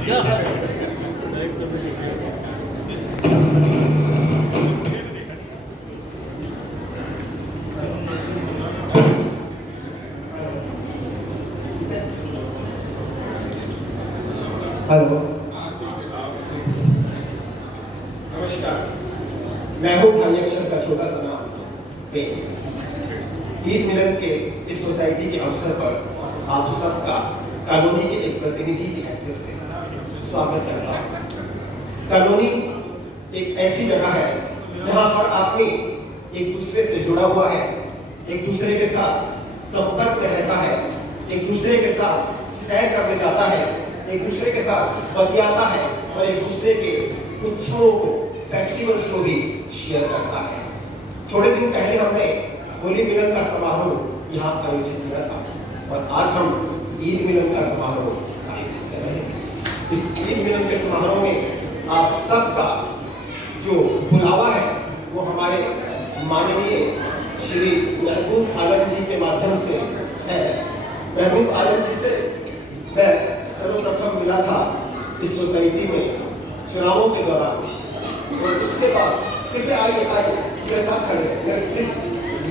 Hello, नमस्कार। मैं हूँ भाई अक्षर का छोटा सा नाम प्रेम। ईद मिलन के इस सोसाइटी के अवसर पर आप सबका कॉलोनी के एक प्रतिनिधि की हैसियत से स्वागत करता हूँ। कॉलोनी एक ऐसी जगह है जहाँ हर आदमी एक दूसरे से जुड़ा हुआ है, एक दूसरे के साथ संपर्क में रहता है, एक दूसरे के साथ सैर करने जाता है, एक दूसरे के साथ बतियाता है और एक दूसरे के उत्सवों को, फेस्टिवल्स को भी शेयर करता है। थोड़े दिन पहले हमने होली मिलन का समारोह यहाँ आयोजित किया था और आज हम ईद मिलन का समारोह आयोजित कर रहे हैं। इस ईद मिलन के समारोह में आप सबका जो बुलावा है वो हमारे माननीय श्री महबूब आलम जी के माध्यम से है। महबूब आलम जी से मैं सर्वप्रथम मिला था इस सोसाइटी में चुनावों के दौरान और उसके बाद कृपया आइए मेरे साथ खड़े प्लीज।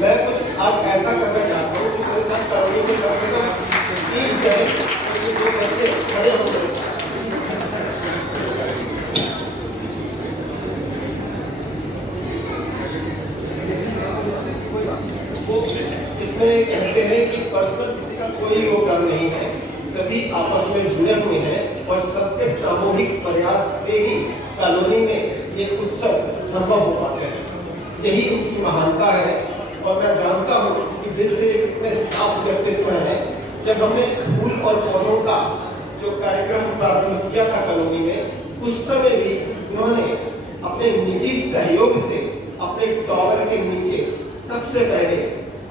मैं कुछ आज ऐसा करना चाहता हूँ कि मेरे साथ कॉलोनी में कम से कम 30 जने जो बच्चे खड़े होंगे। इसमें कहते हैं कि पर्सनल किसी का कोई योगदान नहीं है, सभी आपस में जुड़े हुए हैं और सबके सामूहिक प्रयास से ही कॉलोनी में ये उत्सव संभव हो पाते हैं। यही उनकी महानता है और मैं जानता हूँ कि दिल से कितने साफ व्यक्तित्व है। जब हमने फूल और पौधों का जो कार्यक्रम प्रारंभ किया था कॉलोनी में, उस समय भी उन्होंने अपने निजी सहयोग से अपने टॉवर के नीचे सबसे पहले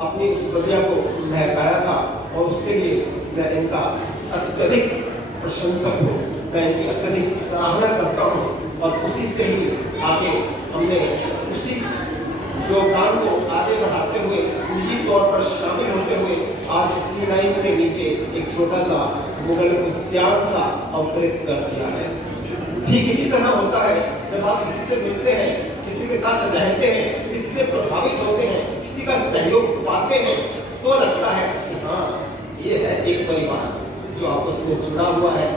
अपनी उस बगिया को महकाया था और उसके लिए मैं इनका अत्यधिक प्रशंसक हूँ, मैं इनकी अत्यधिक सराहना करता हूँ और उसी से ही आगे हमने उसी योगदान को आगे बढ़ाते हुए निजी तौर पर शामिल होते हुए आज C9 के नीचे एक छोटा सा मुगल उद्यान सा अवतरित कर दिया है। ठीक इसी तरह होता है जब आप किसी से मिलते हैं, किसी के साथ रहते हैं, किसी से प्रभावित होते हैं, किसी का सहयोग पाते हैं तो लगता है कि हाँ ये है एक परिवार जो आपस में जुड़ा हुआ है,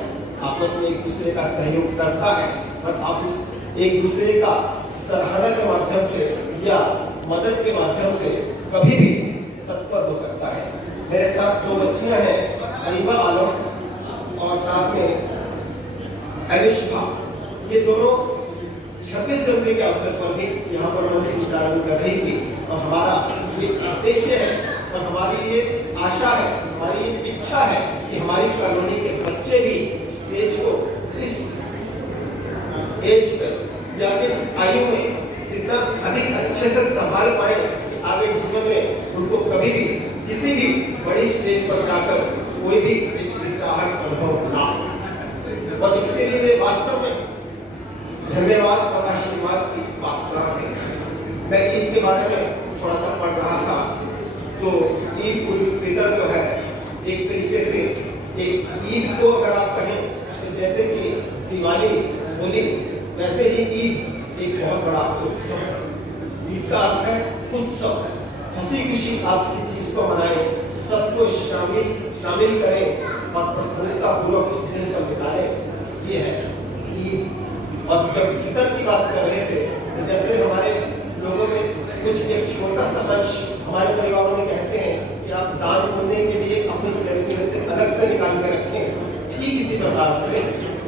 आपस में एक दूसरे का सहयोग करता है और आप इस एक दूसरे का सराहना के माध्यम से या मदद के माध्यम से कभी भी तत्पर हो सकता है। मेरे साथ दो बच्चियां हैं, अरीबा आलम और साथ में अनिशा। ये दोनों 26 जनवरी के अवसर पर भी यहाँ पर मंच उच्चारण कर रही थी और हमारा ये उद्देश्य है और हमारी ये आशा है, हमारी ये इच्छा है कि हमारी कॉलोनी के बच्चे भी स्टेज को इस एज पर या इस आयु में इतना अधिक अच्छे से संभाल पाए कि आगे जीवन में उनको कभी भी किसी भी बड़ी स्टेज पर जाकर कोई भी हिचकिचाहट अनुभव ना हो। और इसके लिए वास्तव में धन्यवाद और आशीर्वाद की पात्र है। मैं ईद के बारे में थोड़ा सा पढ़ रहा था तो ईद उल फितर जो है एक तरीके से एक ईद को अगर आप कहें तो जैसे कि दिवाली, होली, वैसे ही ईद एक बहुत बड़ा उत्सव है। ईद का अर्थ है उत्सव, हंसी खुशी आपसी चीज को मनाएं, सबको शामिल करें और प्रसन्नता पूर्वक उस दिन को बिताएं, ये है ईद। और जब फितर की बात कर रहे थे तो जैसे हमारे लोगों में कुछ एक छोटा सा अंश हमारे परिवारों में कहते हैं कि आप दान पुण्य के लिए अपनी सैलरी से अलग से निकाल कर रखें। ठीक इसी प्रकार से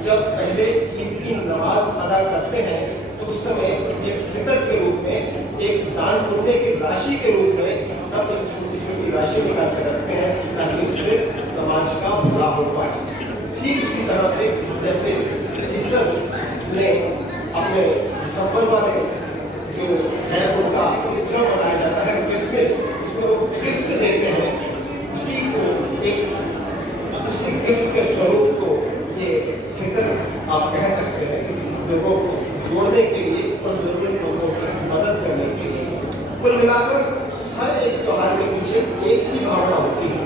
जब पहले ईद की नमाज अदा करते हैं तो उस समय एक फितर के रूप में, एक दान पुण्य की राशि के रूप में सब एक छोटी छोटी राशि निकाल कर रखते हैं ताकि उससे समाज का भला हो पाए। ठीक इसी तरह से जैसे जीसस ने अपने दिसंबर वाले जो है उनका उत्सव मनाया जाता है क्रिसमस, उसमें वो गिफ्ट देते हैं, उसी को एक उसी गिफ्ट के स्वरूप को ये फिक्र आप कह सकते हैं, लोगों को जोड़ने के लिए और जरूरत लोगों की मदद करने के लिए। कुल मिलाकर हर एक त्योहार के पीछे एक ही भावना होती है,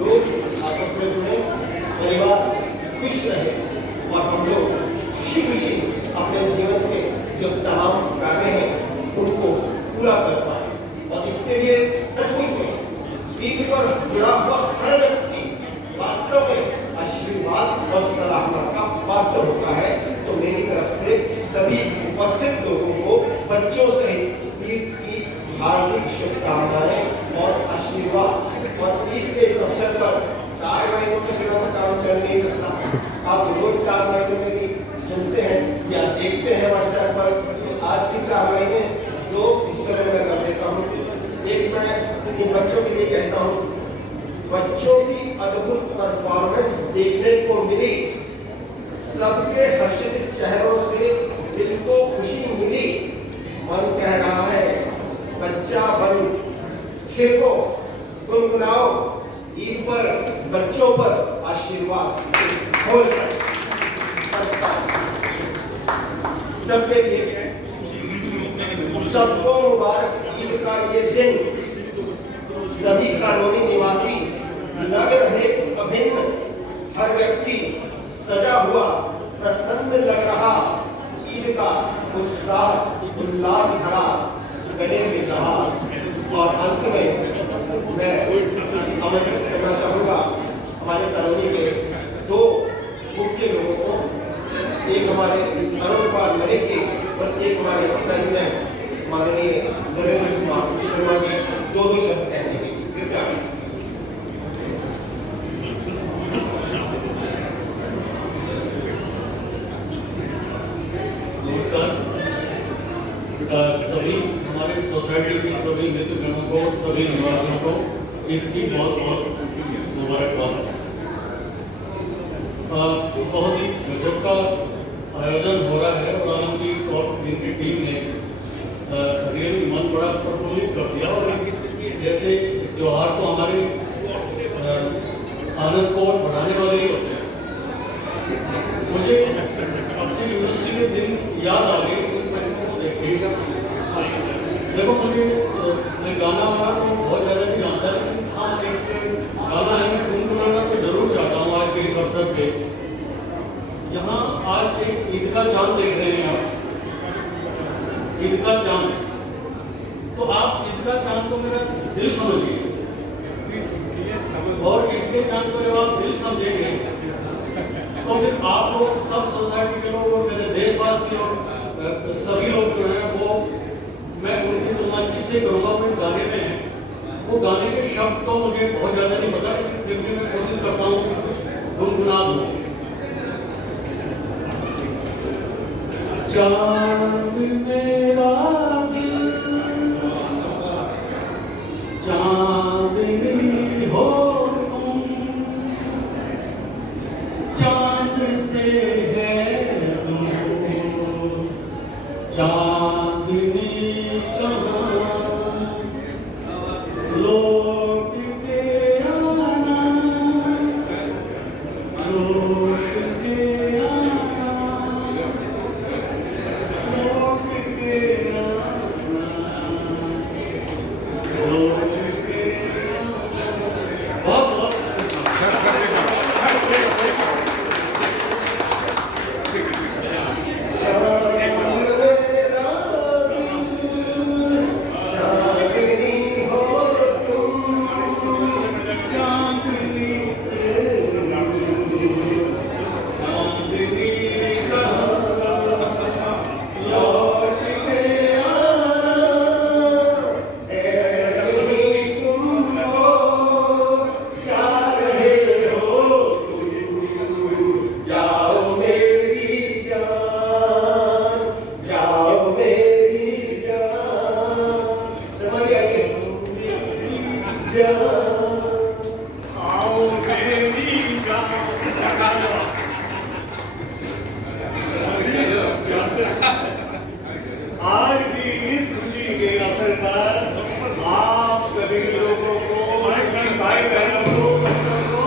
लोग आपस में जुड़े, परिवार खुश रहे और हम लोग खुशी खुशी अपने जीवन के जो तमाम कार्य हैं उनको पूरा कर पाए। और इसके लिए सचमुच में ईद पर जुड़ा हुआ हर व्यक्ति वास्तव में आशीर्वाद और सलाह का पात्र होता है। तो मेरी तरफ से सभी उपस्थित लोगों को बच्चों सहित ईद की हार्दिक शुभकामनाएं और आशीर्वाद। और ईद के इस अवसर पर 4 महीनों के बिना तो काम चल नहीं सकता। आप रोज 4 महीनों में भी सुनते हैं या देखते हैं व्हाट्सएप पर, तो आज की 4 महीने लोग इस तरह मैं कर देता हूँ। एक मैं इन बच्चों के लिए कहता हूँ, बच्चों की अद्भुत परफॉर्मेंस देखने को मिली, सबके हर्षित चेहरों से दिल को खुशी मिली। मन कह रहा है बच्चा बन खेलो गुनगुनाओ, ईद पर बच्चों पर आशीर्वाद खोलकर सबके लिए सबको मुबारक ईद का ये दिन। सभी कानूनी निवासी लग रहे अभिन्न, हर व्यक्ति सजा हुआ प्रसन्न लग रहा। ईद का उत्साह उल्लास भरा गले में रहा। और अंत में मैं आमंत्रित करना चाहूँगा हमारे कॉलोनी के 2 मुख्य लोगों को, एक हमारे अरुण कुमार मलिक जी और एक हमारे प्रेसिडेंट माननीय नरेंद्र कुमार शर्मा जी, 2 शब्द कहेंगे कृपया। नमस्कार सभी हमारे सोसाइटी के सभी मित्रगणों को, सभी निवासियों को ईद की बहुत बहुत मुबारकबाद। बहुत ही गजब का आयोजन हो रहा है और आनंद जी और इनकी टीम ने रियली मन बड़ा प्रफुल्लित कर दिया। और जैसे त्यौहार तो हमारे आनंद को और बढ़ाने वाले ही होते हैं। मुझे अपनी यूनिवर्सिटी के दिन याद आ गए उन बच्चों को देखिएगा। देखो मुझे मैं गाना वाना तो बहुत ज़्यादा नहीं आता है, लेकिन हाँ एक गाना है मैं गुनगुनाना तो जरूर चाहता हूँ आज के इस अवसर पे। यहाँ आज एक ईद का चांद देख रहे हैं आप, ईद का चांद। तो आप ईद का चांद को मेरा दिल समझिए, और ईद के चांद को जब आप दिल समझेंगे तो फिर आप लोग सब सोसाइटी के लोग और मेरे देशवासी और सभी लोग जो हैं वो, मैं उनकी तुलना किससे करूँगा। अपने गाने में है, वो गाने के शब्द तो मुझे बहुत ज़्यादा नहीं पता, लेकिन फिर भी मैं कोशिश करता हूँ कि कुछ गुनगुना दूँ। चांद मेरा दिल चांदनी हो तुम, चांद से है तुम चांदनी कहाँ लौट के आना, लौट के आना, लौट के आना, लौट के आना। बहुत आज की इस खुशी के अवसर पर आप सभी लोगों को, भाई बहनों को, बच्चों को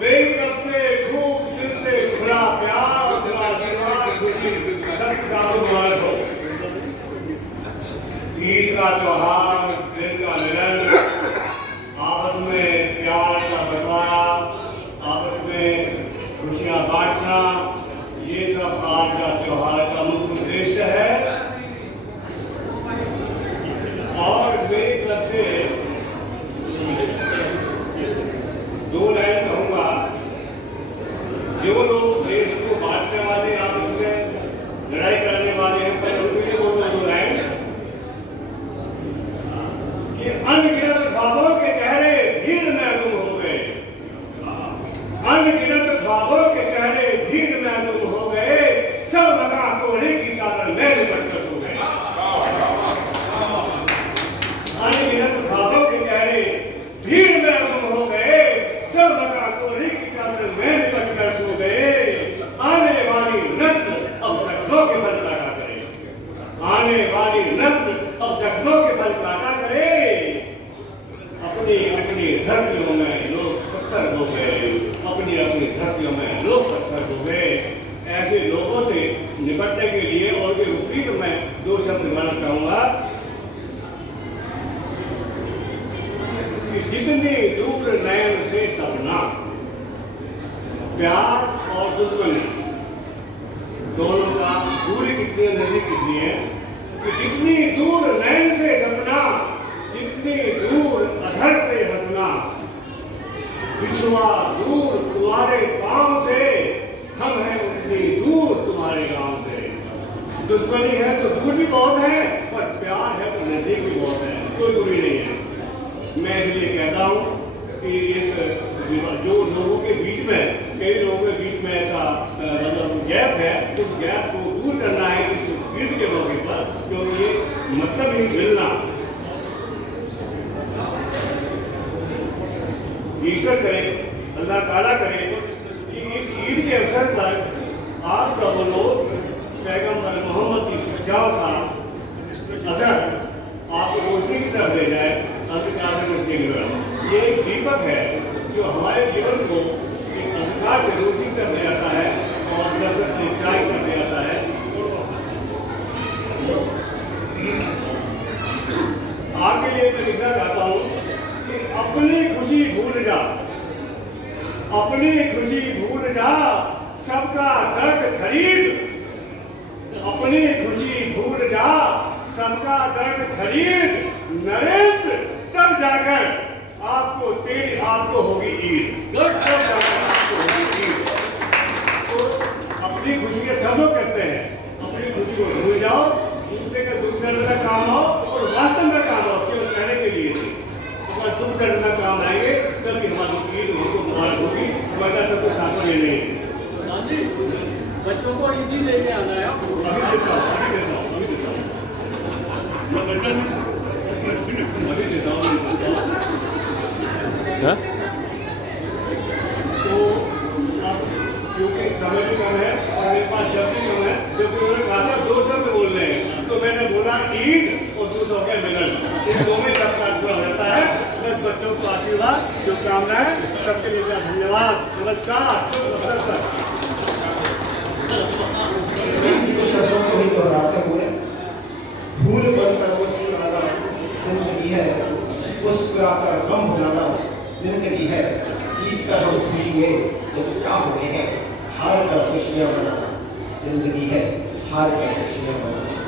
मेरी तरफ से खूब दिल से खुला प्यार, आशीर्वाद, खुशी सबका मुबारक हो। ईद का त्योहार, दिल का मिलन, आपस में प्यार का बंटवारा, आपस में खुशियाँ बांटना, आज का त्योहार का मुख्य उद्देश्य है और मेरी तरफ से 2 लाइन कहूँगा। जो लोग देश को बांटने वाले आप इसमें लड़ाई करने वाले हैं, पहले उनके लिए बोल 2 लाइन कि अनगिनत ख्वाबों के चेहरे भीड़ में गुम हो गए, अनगिनत ख्वाबों के चेहरे भीड़ में गुम हो गए, सब मकान कोहरे की चादर में लिपट कर सो गए। अनगिनत ख्वाबों के चेहरे भीड़ में गुम हो गए, सब मकान कोहरे की चादर में लिपट कर सो गए। आने वाली नस्ल अब जख्मों के बल काटा करे, आने वाली नस्ल अब जख्मों के बल काटा करे। अपनी अपनी धरतियों में लोग पत्थर हो गए, अपनी अपनी धरतियों में लोग पत्थर हो गए। ऐसे लोगों से निपटने के लिए और के विपरीत मैं 2 शब्द कहना चाहूंगा कि जितनी दूर नयन से सपना, प्यार और दुश्मनी दोनों का दूरी कितनी नजदीक कितनी है कि जितनी दूर नयन से सपना, जितनी दूर अधर से हंसना, बिछुआ दूर तुम्हारे पांव से, हम हैं उतनी दूर तुम्हारे गांव से। दुश्मनी है तो दूर भी बहुत है, पर प्यार है तो नजदीक भी बहुत है, कोई दूरी नहीं है। मैं इसलिए कहता हूँ कि इस जो लोगों के बीच में, कई लोगों के बीच में ऐसा मतलब गैप है, उस गैप को दूर करना है इस ईद के मौके पर, क्योंकि ये मतलब ही मिलना। ईश्वर करे, अल्लाह ताला करे कि इस ईद के अवसर पर आप सब लोग पैगंबर मोहम्मद की शिक्षाओं का असर आपको रोशनी की तरफ ले जाए, अंधकार से रोशनी की तरफ। ये एक दीपक है जो हमारे जीवन को एक अंधकार से रोशनी कर दे जाता है और नफरत से इब्राई कर दे जाता है। आपके लिए मैं लिखना चाहता हूँ कि अपनी खुशी भूल जा, अपनी खुशी भूल जा, सबका दर्द खरीद। अपनी खुशी भूल जा, सबका दर्द खरीद। नरेंद्र तब जाकर आपको होगी ईद। तो अपनी खुशी के सब लोग कहते हैं, अपनी खुशी को भूल जाओ, दूसरे का दुख दर्द का काम आओ और वास्तव में काम आओ, केवल कहने के लिए नहीं। अगर दुख दर्द में काम आएंगे तभी हमारी ईद हमको मुबारक होगी, वरना सबको तात्पर्य नहीं। बच्चों को ईदी लेके आना है। अभी देता हूँ, अभी देता हूँ, अभी देता हूँ, अभी देता हूँ। तो अब क्योंकि समय भी कम है और मेरे पास शब्द भी कम है, क्योंकि उन्होंने कहा था 2 शब्द बोल रहे हैं, तो मैंने बोला ईद और दूसरा हो गया मिलन। इन दोनों ही सबका पूरा हो जाता है। बस बच्चों को आशीर्वाद, शुभकामनाएं, सबके लिए धन्यवाद, नमस्कार। शब्दों को ही दोहराते हुए धूल बनकर मुस्कुराना जिंदगी है, मुस्कुराकर गम हो जाना जिंदगी है। जीत कर हम खुश हुए तो क्या हुए हैं, हार कर खुशियां मनाना जिंदगी है, हार कर खुशियां मनाना।